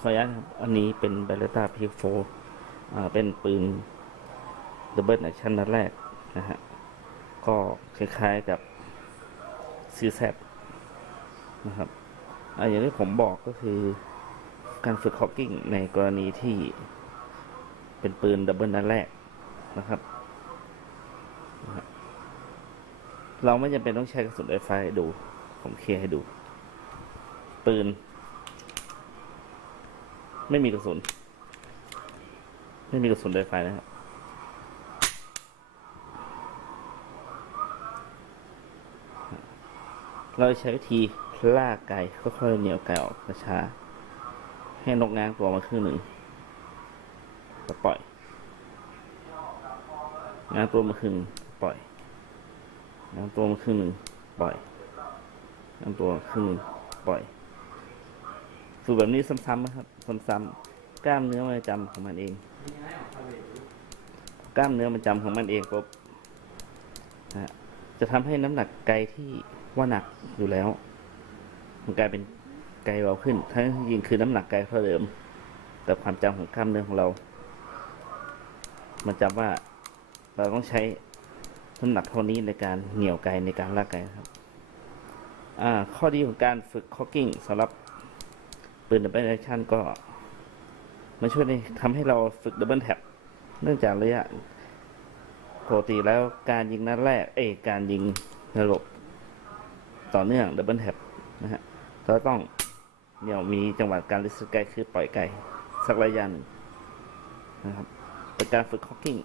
ขออนุญาตครับ อันนี้เป็นเบลต้าพีโฟอ่าเป็นปืนดับเบิลแอคชั่นนัดแรกนะฮะ ก็คล้ายๆกับซีแซนะครับออย่างที่ผมบอกก็คือการฝึกฮอกกิ้งในกรณีที่เป็นปืนดับเบิลนัดแรกนะครับ เราไม่จำเป็นต้องใช้กระสุนไฟฟ้าให้ดู ผมเคลียร์ให้ดู ปืน ไม่มีกระสุน ไม่มีกระสุนไฟฟ้านะครับเราใช้วิธีล่าไก่ค่อยๆเหนี่ยวไก่ออกช้าๆให้นกง้างตัวมาครึ่งหนึ่งแล้วปล่อยง้างตัวมาครึ่งหนึ่งปล่อยง้างตัวมาครึ่งหนึ่งปล่อยง้างตัวครึ่งหนึ่งปล่อย ฝึกแบบนี้ซ้ำๆนะครับ ซ้ำๆกล้ามเนื้อมันจะจำของมันเอง กล้ามเนื้อมันจำของมันเองปุ๊บจะทำให้น้ำหนักไกที่ว่าหนักอยู่แล้ว มันกลายเป็นไกเบาขึ้น ทั้งที่จริงคือน้ำหนักไกเท่าเดิม แต่ความจำของกล้ามเนื้อของเรา มันจำว่าเราต้องใช้น้ำหนักเท่านี้ในการเหนี่ยวไกในการลากไกครับ อ่า ข้อดีของการฝึกคอกกิ้งสำหรับ ปืนดับเบิลแอคชั่นก็มันช่วยในทำให้เราฝึกดับเบิลแท็บเนื่องจากระยะปกติแล้วการยิงนัดแรก เอการยิงระบบต่อเนื่องดับเบิลแท็บนะฮะเราต้องเนี่ยมีจังหวะการลิสไกคือปล่อยไกลสักระยะหนึ่งนะครับเป็นการฝึกคอกกิ้ง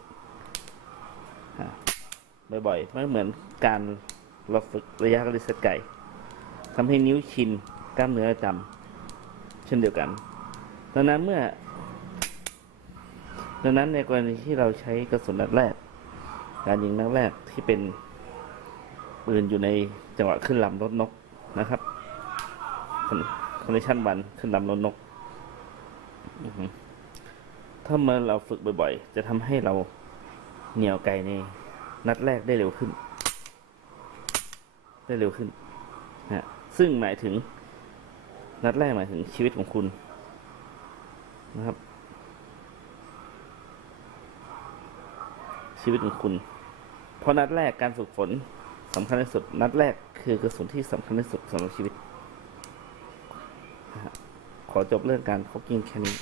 บ่อยๆไม่เหมือนการเราฝึกระยะลิสไกทำให้นิ้วชินกล้ามเนื้อจำ เช่นเดียวกัน ดังนั้นเมื่อ ดังนั้นในกรณีที่เราใช้กระสุนนัดแรก การยิงนัดแรกที่เป็นปืนอยู่ในจังหวะขึ้นลำรถนกนะครับคอนดิชันวันขึ้นลำรถนก ถ้าเมื่อเราฝึกบ่อยๆ จะทำให้เราเหนี่ยวไกในนัดแรกได้เร็วขึ้น ได้เร็วขึ้นนะฮะซึ่งหมายถึง นัดแรกหมายถึงชีวิตของคุณนะครับ ชีวิตของคุณ เพราะนัดแรกการฝึกฝนสำคัญที่สุด นัดแรกคือกระสุนที่สำคัญที่สุดสำหรับชีวิต ขอจบเรื่องการคอกกิ้งแค่นี้